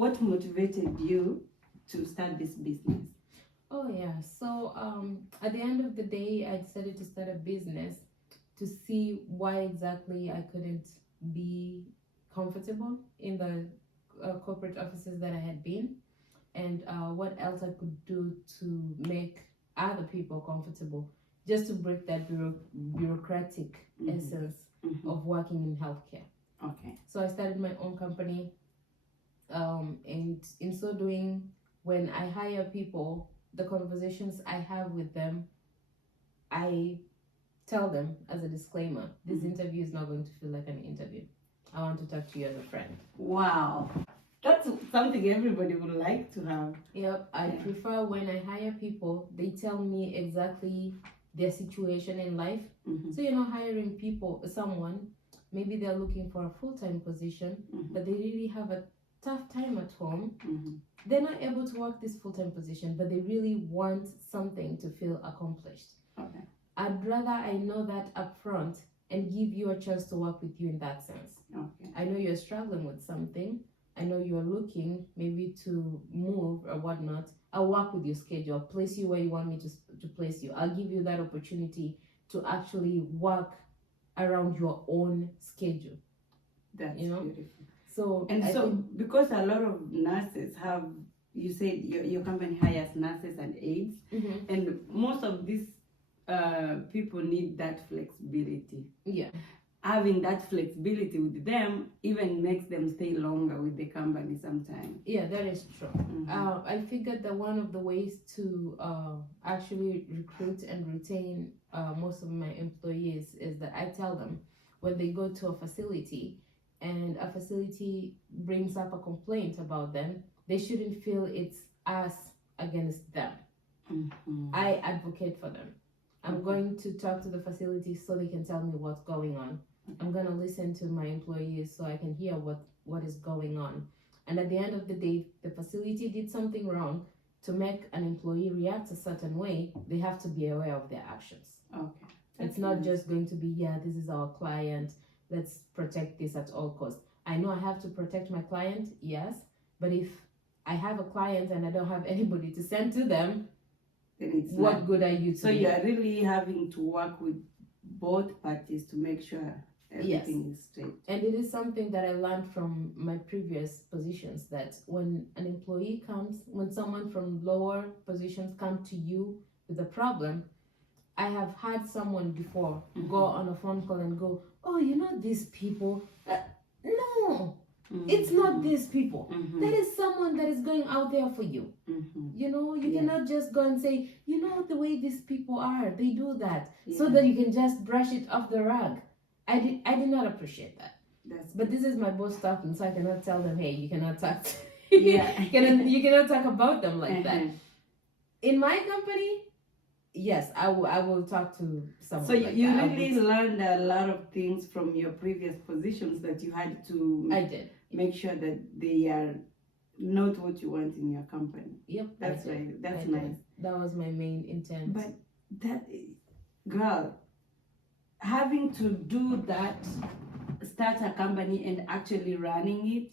what motivated you to start this business? Oh yeah. So at the end of the day, I decided to start a business to see why exactly I couldn't be comfortable in the corporate offices that I had been, and what else I could do to make other people comfortable, just to break that bureaucratic essence of working in healthcare. Okay. So I started my own company, and in so doing, when I hire people, the conversations I have with them, I tell them as a disclaimer, this interview is not going to feel like an interview. I want to talk to you as a friend. Wow. That's something everybody would like to have. Yep, I prefer when I hire people, they tell me exactly their situation in life. So you're not hiring someone, maybe they're looking for a full-time position, but they really have a tough time at home. They're not able to work this full-time position, but they really want something to feel accomplished. Okay. I'd rather I know that up front and give you a chance to work with you in that sense. Okay. I know you're struggling with something. I know you're looking maybe to move or whatnot. I'll work with your schedule. I'll place you where you want me to place you. I'll give you that opportunity to actually work around your own schedule. That's beautiful. So because a lot of nurses have, you said your company hires nurses and aides, and most of these people need that flexibility. Yeah. Having that flexibility with them even makes them stay longer with the company sometimes. Yeah, that is true. I figured that one of the ways to actually recruit and retain most of my employees is that I tell them when they go to a facility and a facility brings up a complaint about them, they shouldn't feel it's us against them. I advocate for them. I'm going to talk to the facility so they can tell me what's going on. I'm going to listen to my employees so I can hear what is going on. And at the end of the day, the facility did something wrong. To make an employee react a certain way, they have to be aware of their actions. Okay. It's not just going to be, this is our client, let's protect this at all costs. I know I have to protect my client, yes, but if I have a client and I don't have anybody to send to them, what good are you to So me? you are really having to work with both parties to make sure everything is straight. And it is something that I learned from my previous positions, that when an employee comes, when someone from lower positions come to you with a problem, I have had someone before go on a phone call and go, oh, these people, no, it's not these people. That is someone that is going out there for you. You cannot just go and say, the way these people are, they do that, so that you can just brush it off the rug. I did not appreciate that. But this is my boss talking, so I cannot tell them, hey, you cannot talk you cannot talk about them like that. In my company, yes, I will talk to someone. So you really learned a lot of things from your previous positions that you had to make sure that they are not what you want in your company. Yep. That's right. That's nice. That was my main intent. But girl, having to do that, start a company and actually running it,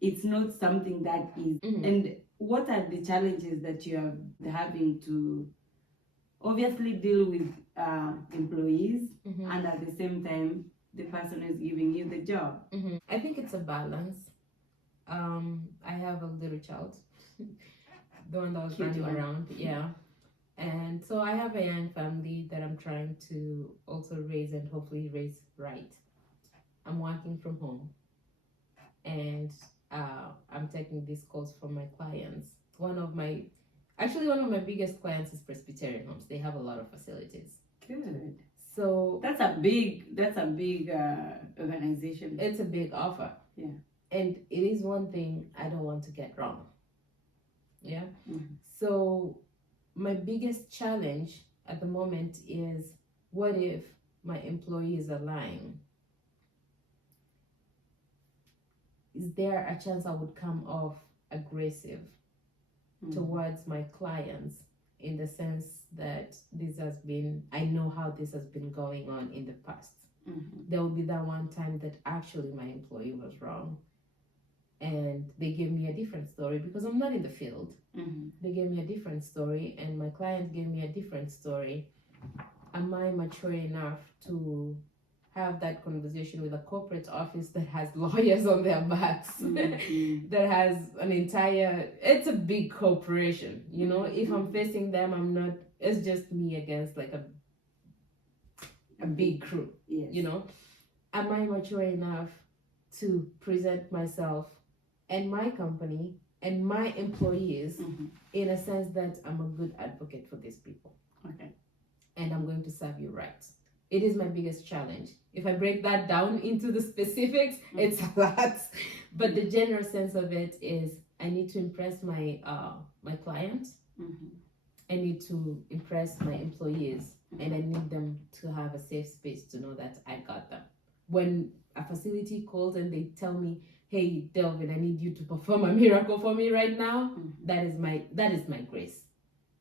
it's not something that easy. And what are the challenges that you are having to obviously deal with employees, and at the same time the person is giving you the job? I think it's a balance. I have a little child, the one that was running around, and so I have a young family that I'm trying to also raise and hopefully raise right. I'm working from home, and I'm taking these calls from my clients. One of my biggest clients is Presbyterian Homes. They have a lot of facilities. Good. So that's a big organization. It's a big offer. Yeah. And it is one thing I don't want to get wrong. Yeah. So my biggest challenge at the moment is, what if my employees are lying? Is there a chance I would come off aggressive towards my clients, in the sense that I know how this has been going on in the past? There will be that one time that actually my employee was wrong, and they gave me a different story because I'm not in the field. Mm-hmm. They gave me a different story, and my client gave me a different story. Am I mature enough to have that conversation with a corporate office that has lawyers on their backs, Mm-hmm. that has an entire, it's a big corporation, you know? If I'm facing them, I'm not, it's just me against like a big crew, Yes. you know? Am I mature enough to present myself and my company and my employees Mm-hmm. in a sense that I'm a good advocate for these people? Okay. And I'm going to serve you right. It is my biggest challenge. If I break that down into the specifics, it's a lot. But the general sense of it is I need to impress my client. Mm-hmm. I need to impress my employees, and I need them to have a safe space to know that I got them. When a facility calls and they tell me, "Hey, Delvin, I need you to perform a miracle for me right now," Mm-hmm. that is my grace.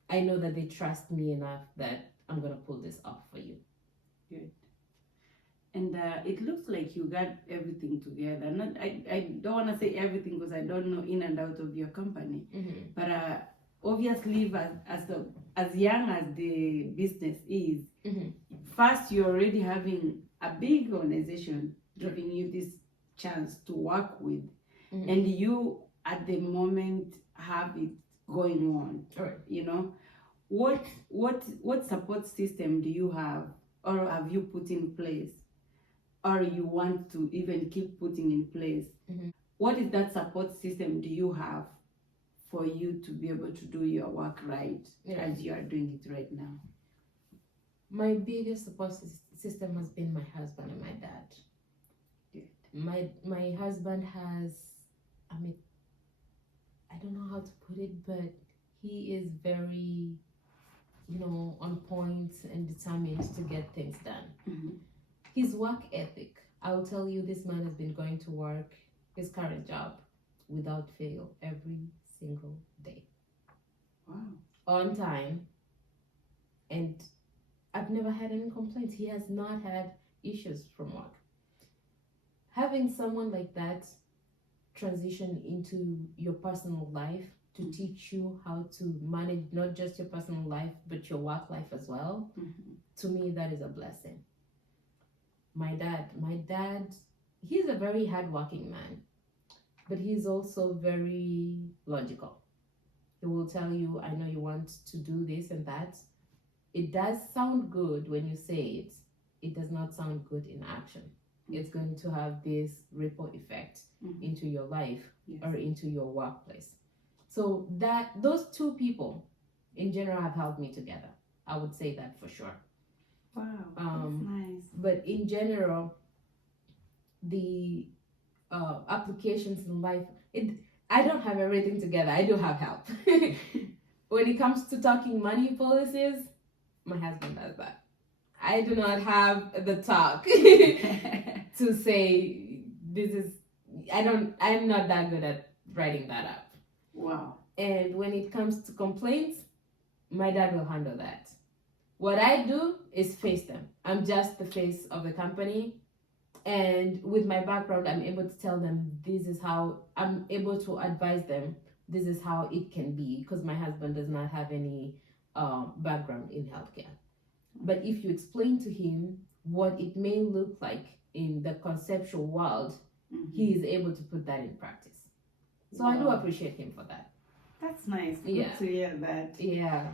I know that they trust me enough that I'm gonna pull this off for you. Good. And it looks like you got everything together. Not, I don't want to say everything because I don't know in and out of your company. Mm-hmm. But obviously, as young as the business is, Mm-hmm. first you're already having a big organization giving you this chance to work with, Mm-hmm. and you at the moment have it going on. Right. You know, what support system do you have, or have you put in place, or you want to even keep putting in place? Mm-hmm. What is that support system do you have for you to be able to do your work right, as you are doing it right now? My biggest support system has been my husband and my dad. Good. My husband has, I mean, I don't know how to put it, but he is very, on point and determined to get things done. Mm-hmm. His work ethic, I will tell you, this man has been going to work, his current job, without fail every single day. Wow. On time. And I've never had any complaints. He has not had issues from work. Having someone like that transition into your personal life to teach you how to manage not just your personal life but your work life as well, to me that is a blessing. My dad, he's a very hardworking man, but he's also very logical. He will tell you, I know you want to do this and that. It does sound good when you say it. It does not sound good in action. It's going to have this ripple effect into your life or into your workplace. So those two people in general have held me together. I would say that for sure. Wow, that's nice. But in general, the applications in life, I don't have everything together. I do have help. When it comes to talking money policies, my husband does that. I do not have the talk to say I'm not that good at writing that up. Wow. And when it comes to complaints, my dad will handle that. What I do is face them. I'm just the face of the company. And with my background, I'm able to tell them this is how, I'm able to advise them this is how it can be, because my husband does not have any background in healthcare. But if you explain to him what it may look like in the conceptual world, he is able to put that in practice. So I do appreciate him for that. That's nice. Good to hear that. Yeah.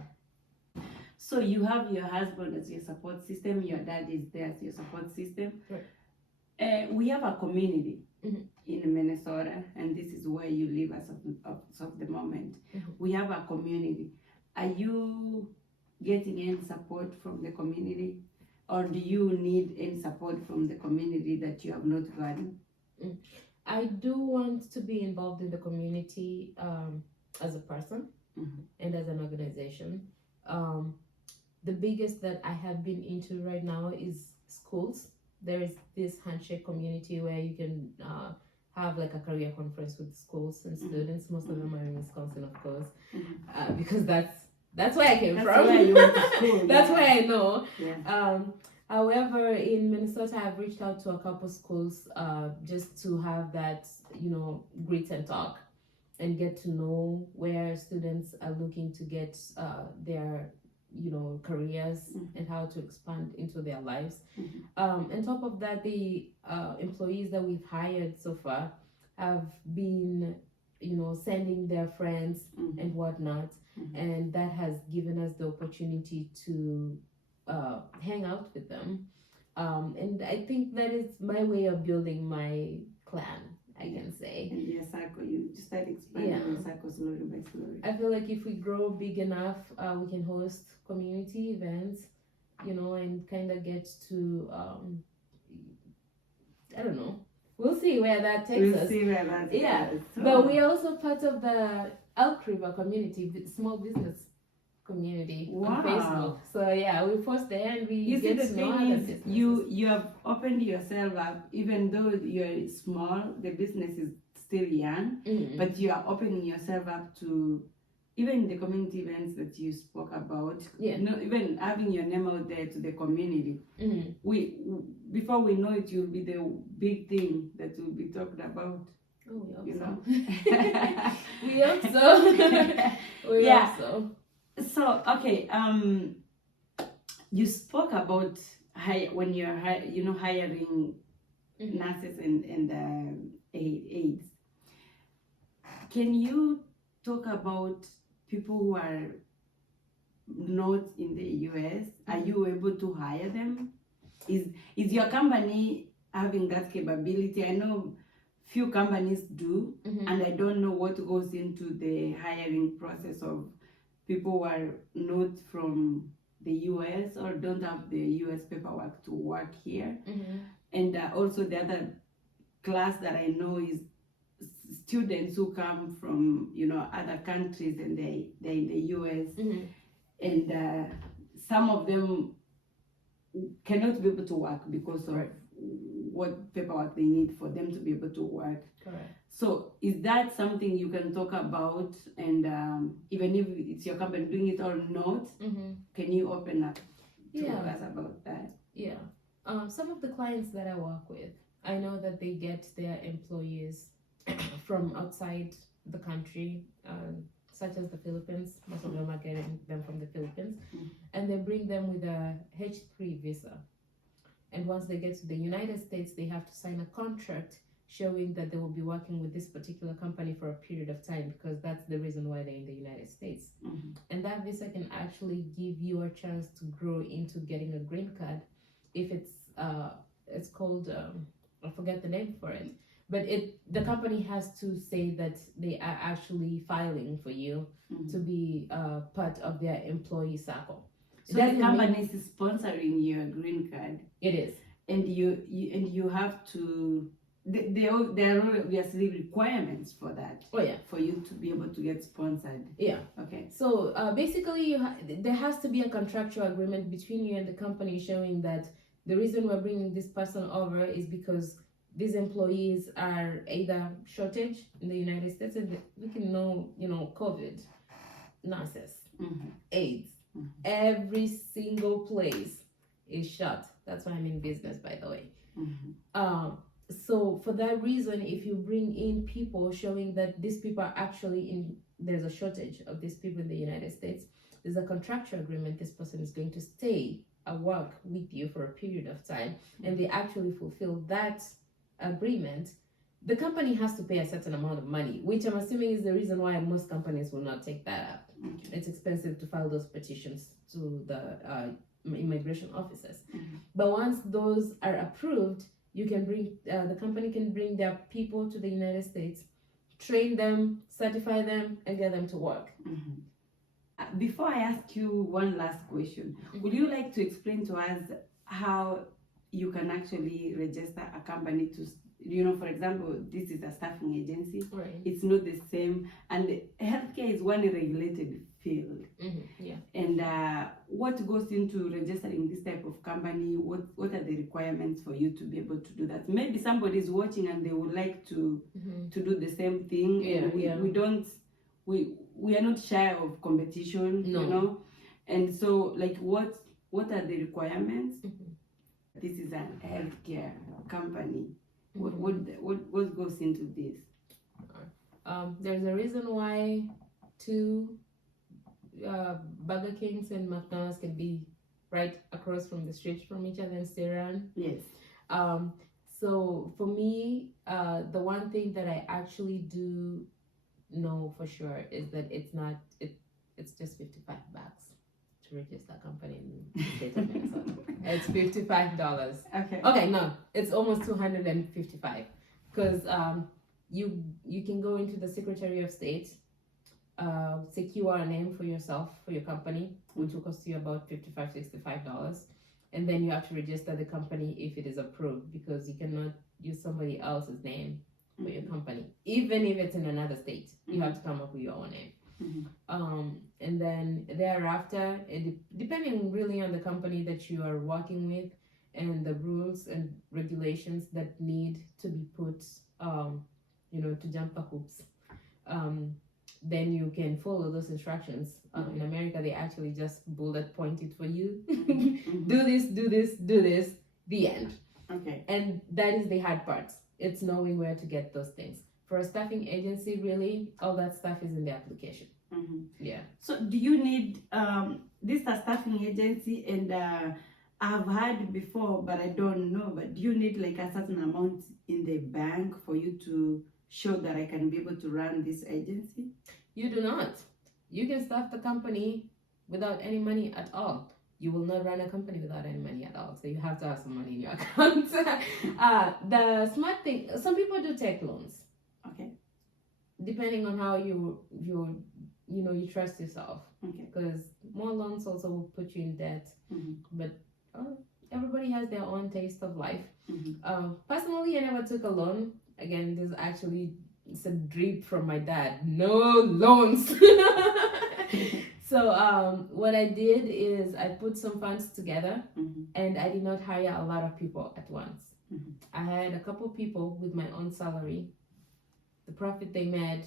So you have your husband as your support system, your dad is there as your support system. Right. We have a community in Minnesota, and this is where you live as of the moment. We have a community. Are you getting any support from the community, or do you need any support from the community that you have not gotten? I do want to be involved in the community as a person and as an organization. The biggest that I have been into right now is schools. There is this handshake community where you can have like a career conference with schools and students. Most of them are in Wisconsin, of course, because that's where I came from. Where you went to school. That's where I know. Yeah. However, in Minnesota, I've reached out to a couple schools just to have that, greet and talk and get to know where students are looking to get their, careers and how to expand into their lives. On top of that, the employees that we've hired so far have been, sending their friends and whatnot. And that has given us the opportunity to hang out with them. And I think that is my way of building my clan, I can say. And your circle, you just start expanding your circle slowly by slowly. I feel like if we grow big enough, we can host community events, and kind of get to, I don't know. We'll see where that takes us. We'll see where that takes us. But we're also part of the Elk River community, small business community on Facebook. So yeah, we post there and we see, get the to know thing other is, businesses. you have opened yourself up, even though you're small, the business is still young, but you are opening yourself up to even the community events that you spoke about. Even having your name out there to the community. We before we know it, you'll be the big thing that will be talked about. Oh, we hope so. We hope so. We hope so. So okay, you spoke about when you're hiring nurses and aides. Can you talk about people who are not in the US? Are you able to hire them? Is your company having that capability? I know few companies do, and I don't know what goes into the hiring process of people who are not from the US or don't have the US paperwork to work here. And also the other class that I know is students who come from other countries and they're in the US, and some of them cannot be able to work because of what paperwork they need for them to be able to work. Correct. So is that something you can talk about? And even if it's your company doing it or not, can you open up to us about that? Yeah. Some of the clients that I work with, I know that they get their employees from outside the country, such as the Philippines. Most of them are getting them from the Philippines, and they bring them with a H3 visa. And once they get to the United States, they have to sign a contract showing that they will be working with this particular company for a period of time, because that's the reason why they're in the United States. And that visa can actually give you a chance to grow into getting a green card. If it's called, I forget the name for it, but the company has to say that they are actually filing for you to be part of their employee circle. So the company is sponsoring your green card. It is, and you have to. There are obviously requirements for that. Oh yeah, for you to be able to get sponsored. Yeah. Okay. So basically, there has to be a contractual agreement between you and the company showing that the reason we're bringing this person over is because these employees are either shortage in the United States, and we can know, COVID, nurses, AIDS. Every single place is shut. That's why I'm in business, by the way. So for that reason, if you bring in people showing that these people are actually there's a shortage of these people in the United States, there's a contractual agreement. This person is going to stay and work with you for a period of time, and they actually fulfill that agreement. The company has to pay a certain amount of money, which I'm assuming is the reason why most companies will not take that up. It's expensive to file those petitions to the immigration officers. But once those are approved, you can bring the company can bring their people to the United States, train them, certify them, and get them to work. Before I ask you one last question, would you like to explain to us how you can actually register a company to, for example, this is a staffing agency. Right. It's not the same, and healthcare is one regulated field. Yeah. And what goes into registering this type of company? What are the requirements for you to be able to do that? Maybe somebody is watching and they would like to do the same thing. We are not shy of competition. No. And so, like, what are the requirements this is a healthcare company? What goes into this? There's a reason why two Burger Kings and McDonald's can be right across from the street from each other and still run. Yes. So for me, the one thing that I actually do know for sure is that it's just $55 to register a company in the state of Minnesota. It's $55. Okay, no, it's almost $255 because you can go into the Secretary of State, secure a name for yourself for your company, which will cost you about $65. And then you have to register the company if it is approved, because you cannot use somebody else's name for your company. Even if it's in another state, you have to come up with your own name. And then thereafter, depending really on the company that you are working with and the rules and regulations that need to be put, to jump the hoops, then you can follow those instructions. In America, they actually just bullet point it for you. Do this, do this, do this, the end. Okay. And that is the hard part. It's knowing where to get those things. For a staffing agency, really, all that stuff is in the application. Yeah. So do you need, this is a staffing agency, and I've heard before, but I don't know, but do you need like a certain amount in the bank for you to show that I can be able to run this agency? You do not. You can staff the company without any money at all. You will not run a company without any money at all. So you have to have some money in your account. The smart thing, some people do take loans. Okay. Depending on how you trust yourself. Okay. Because more loans also will put you in debt. But everybody has their own taste of life. Personally, I never took a loan. Again, this actually is a drip from my dad. No loans. So what I did is I put some funds together, and I did not hire a lot of people at once. I had a couple people with my own salary. The profit they made,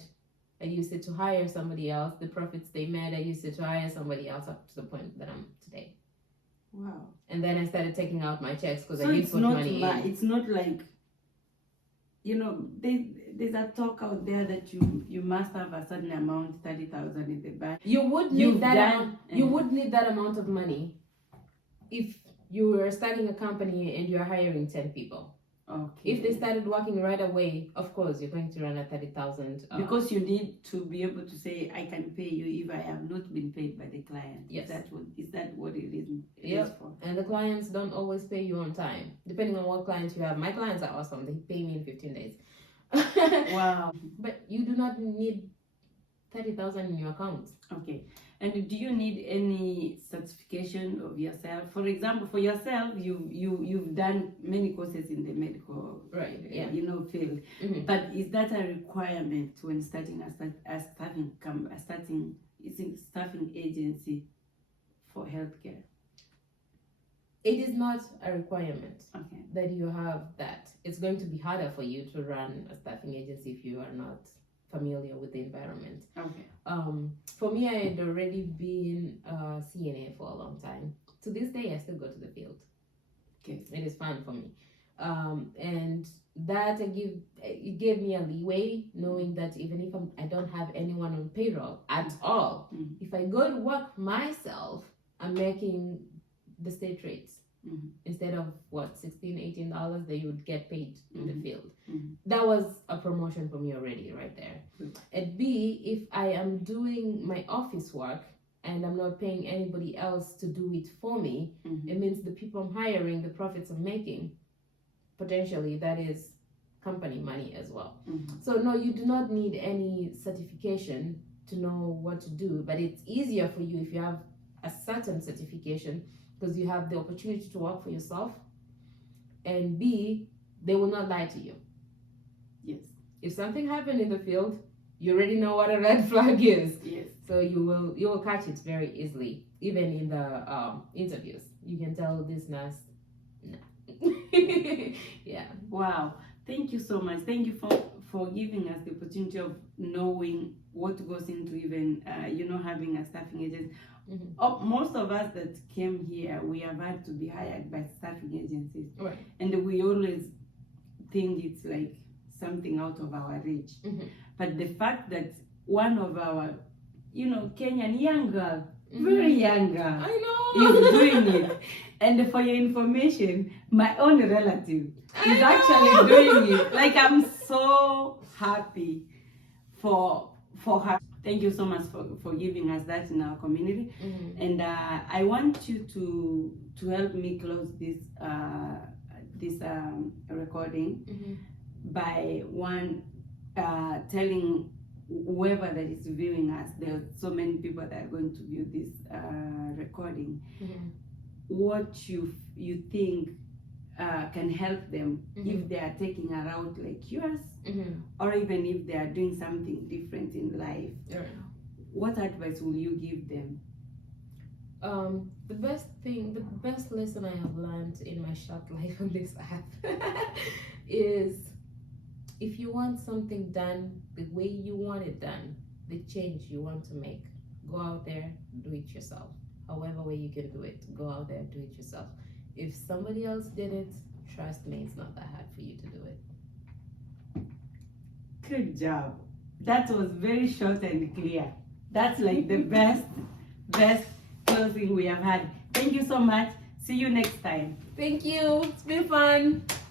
I used it to hire somebody else. The profits they made, I used it to hire somebody else, up to the point that I'm today. Wow. And then I started taking out my checks because So I did put money in. It's not like, there's a talk out there that you must have a certain amount, 30,000 in the bank. You would need that amount. You would need that amount of money if you were starting a company and you're hiring 10 people. Okay. If they started working right away, of course you're going to run at 30,000. Because you need to be able to say, I can pay you if I have not been paid by the client. Yes. Is that what it is? Yep. Is for? And the clients don't always pay you on time, depending on what clients you have. My clients are awesome. They pay me in 15 days. Wow. But you do not need 30,000 in your account. Okay. And do you need any certification of yourself? For example, for yourself, you've done many courses in the medical field. But is that a requirement when starting a staffing agency for healthcare? It is not a requirement that you have that. It's going to be harder for you to run a staffing agency if you are not familiar with the environment. Okay. For me, I had already been a CNA for a long time. To this day, I still go to the field. Okay. It is fun for me. And that it gave me a leeway, knowing that even if I don't have anyone on payroll at all, if I go to work myself, I'm making the state rates. Instead of $16, $18 that you would get paid in the field. That was a promotion for me already right there. And B, if I am doing my office work and I'm not paying anybody else to do it for me, it means the people I'm hiring, the profits I'm making, potentially that is company money as well. So no, you do not need any certification to know what to do, but it's easier for you if you have a certain certification, because you have the opportunity to work for yourself, and B, they will not lie to you. Yes. If something happened in the field, you already know what a red flag is. Yes. So you will catch it very easily, even in the interviews. You can tell this nurse, no. Yeah. Wow. Thank you so much. Thank you for giving us the opportunity of knowing what goes into even, having a staffing agency. Most of us that came here, we have had to be hired by staffing agencies. Right. And we always think it's like something out of our reach. But the fact that one of our, Kenyan young girl, very young girl, I know, is doing it. And for your information, my own relative is actually doing it. Like, I'm so happy for her. Thank you so much for giving us that in our community. And I want you to help me close this recording by telling whoever that is viewing us. There are so many people that are going to view this recording. What you think can help them if they are taking a route like yours, or even if they are doing something different in life. What advice will you give them? The best lesson I have learned in my short life on this app is, if you want something done the way you want it done, the change you want to make, go out there, do it yourself. However way you can do it, go out there, do it yourself. If somebody else did it, trust me, it's not that hard for you to do it. Good job. That was very short and clear. That's like the best closing we have had. Thank you so much. See you next time. Thank you. It's been fun.